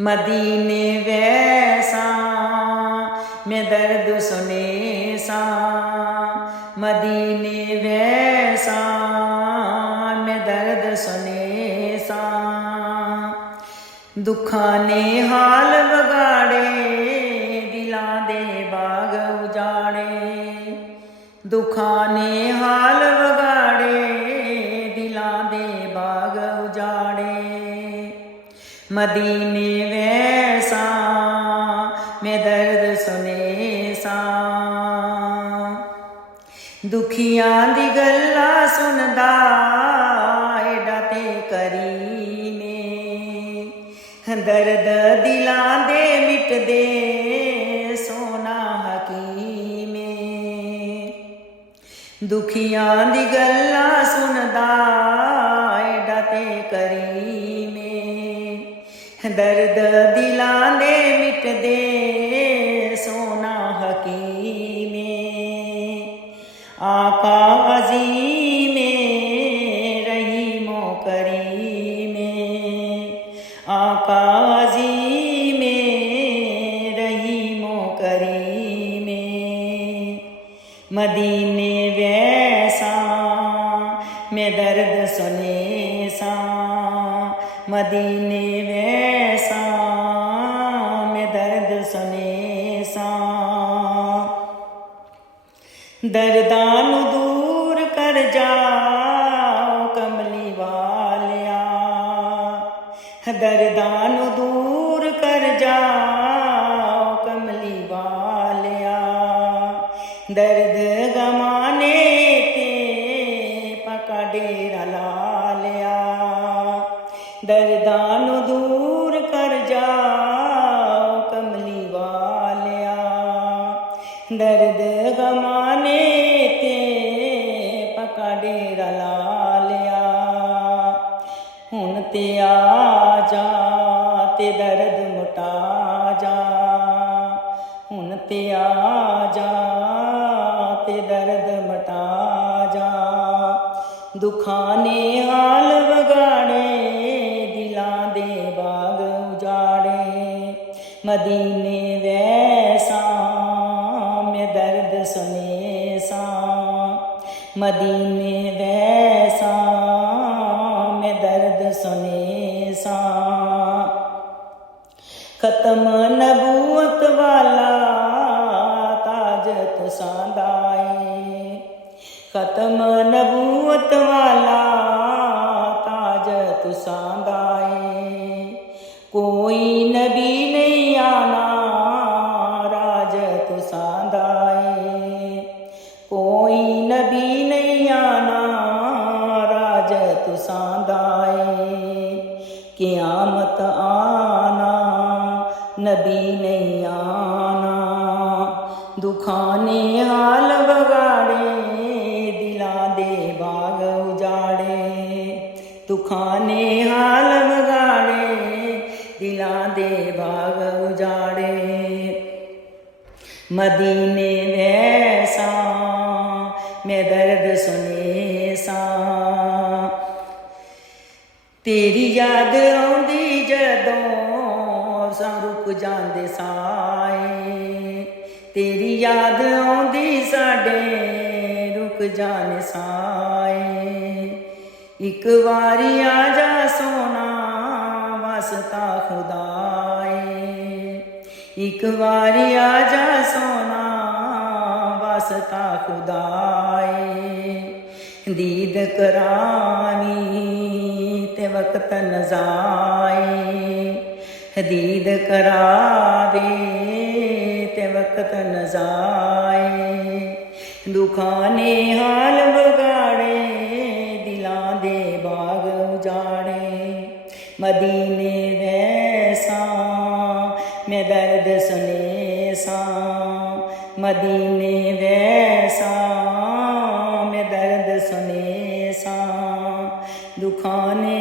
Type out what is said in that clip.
मदीने वैसा मैं दर्द सुने सा, मदीने वैसा मैं दर्द सुने सा। दुखां ने हाल बगाड़े दिलां दे बाग उजाड़े, दुखां ने हाल बगाड़े दिलां दे बाग उजाड़े। मदीने वैसा मैं दर्द सुने सा, दुखियां दी गल्लां सुनदा एडा ते करीमे, दर्द दिलां दे मिटदे सोना हकीमे। दुखियां दी गल्लां सुनदा एडा ते करीमे, दर्द दिलां दे मिटदे सोना हकीमे। आका अज़ीमे रहीमो करीमे, आका अज़ीमे रहीमो करीमे। मदीने वैसा मैं दर्द सुने सा, मदीने वैसा मैं दर्द सुने सा। दर्दां नूं दूर कर जाओ कमली वालिया, दर्दां नूं दूर कर जाओ कमली वालिया। दर्द गमाने ते पक्का डेरा ला लिया, दर्दां नूं दूर कर जाओ कमली वालिया। दर्द गमाने ते पक्का डेरा ला लिया। हुण ते आ जा ते दर्द मुटा जा, हुण ते आ जा ते दर्द मटा जा। दुखां ने हाल बगाड़े दिलां दे बाग उजाड़े, मदीने वैसा मैं दर्द सुने सा, मदीने वैसा मैं दर्द सुने सा। खत्म नबूवत वाला ताज तुसां दा ऐ, खत्म नबूवत वाला ताज तुसां दा ऐ। कोई नबी नहीं आना राज तुसां दा ऐ, कोई नबी नहीं आना राज तुसां दा ऐ। क़यामत आना नबी नहीं आना, दुखां ने हाल बगाड़े दिलां दे बाग उजाड़े, दुखां ने हाल बगाड़े दिलां दे बाग उजाड़े। मदीने वैसा मैं दर्द सुने सा, तेरी याद आउंदी जदों सां रुक जांदे साए, तेरी याद आउंदी साडे रुक जाने साए। इक वारी आ जा सोना वास्ता खुदाए, इक वारी आ जा सोना वास्ता खुदाए। दीद करानी ते वक्त न जाए, दीद करावे ते वक्त न जाए। दुखां ने हाल बगाड़े दिलां दे बाग उजाड़े, मदीने वैसा मैं दर्द सुने सा, मदीने वैसा मैं दर्द सुने सा। दुखां ने